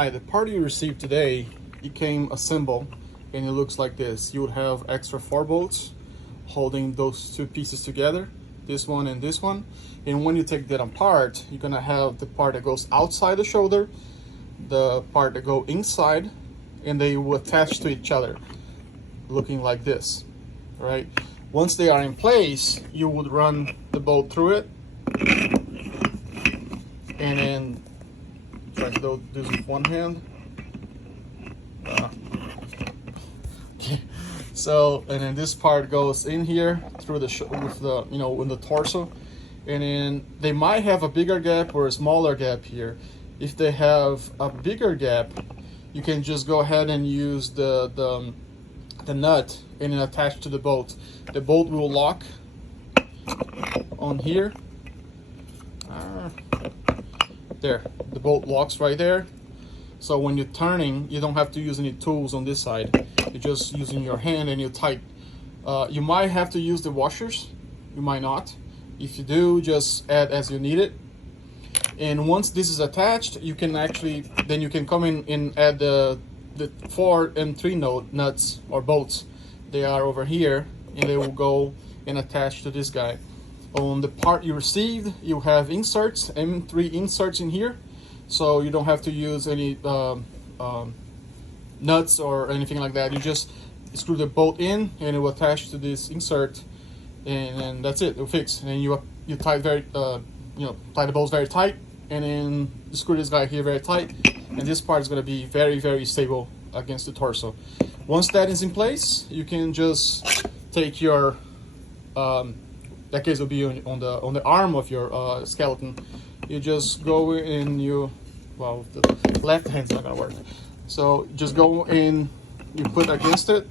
Hi, the part you received today, it came assembled and it looks like this. You would have extra 4 bolts holding those 2 pieces together, this one and this one. And when you take that apart, you're gonna have the part that goes outside the shoulder, the part that go inside, and they will attach to each other, looking like this, right? Once they are in place, you would run the bolt through it, and then try to do this with one hand. So, and then this part goes in here through the with the in the torso, and then they might have a bigger gap or a smaller gap here. If they have a bigger gap, you can just go ahead and use the nut and then attach to the bolt. The bolt will lock on here. There, the bolt locks right there. So when you're turning, you don't have to use any tools on this side. You're just using your hand and you tight. You might have to use the washers, you might not. If you do, just add as you need it. And once this is attached, you can actually, then you can come in and add the 4 and 3 nuts or bolts. They are over here and they will go and attach to this guy. On the part you received, you have inserts, M3 inserts in here, so you don't have to use any nuts or anything like that. You just screw the bolt in and it will attach to this insert, and that's it. It'll fix. And you tie very tie the bolts very tight, and then you screw this guy here very tight, and this part is going to be very stable against the torso. Once that is in place, you can just take your that case will be on the arm of your skeleton. You just go in, the left hand's not gonna work. So just go in, you put against it,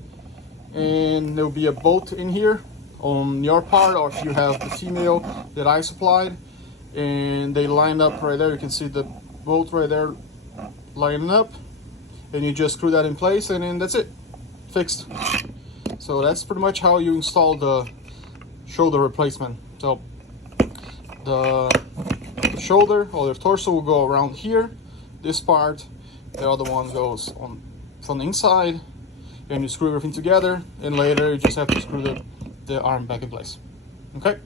and there'll be a bolt in here on your part, or if you have the female that I supplied, and they line up right there. You can see the bolt right there lining up, and you just screw that in place, and then that's it, fixed. So that's pretty much how you install the shoulder replacement. So the shoulder or the torso will go around here, this part. The other one goes on from the inside, and you screw everything together, and later you just have to screw the arm back in place. Okay.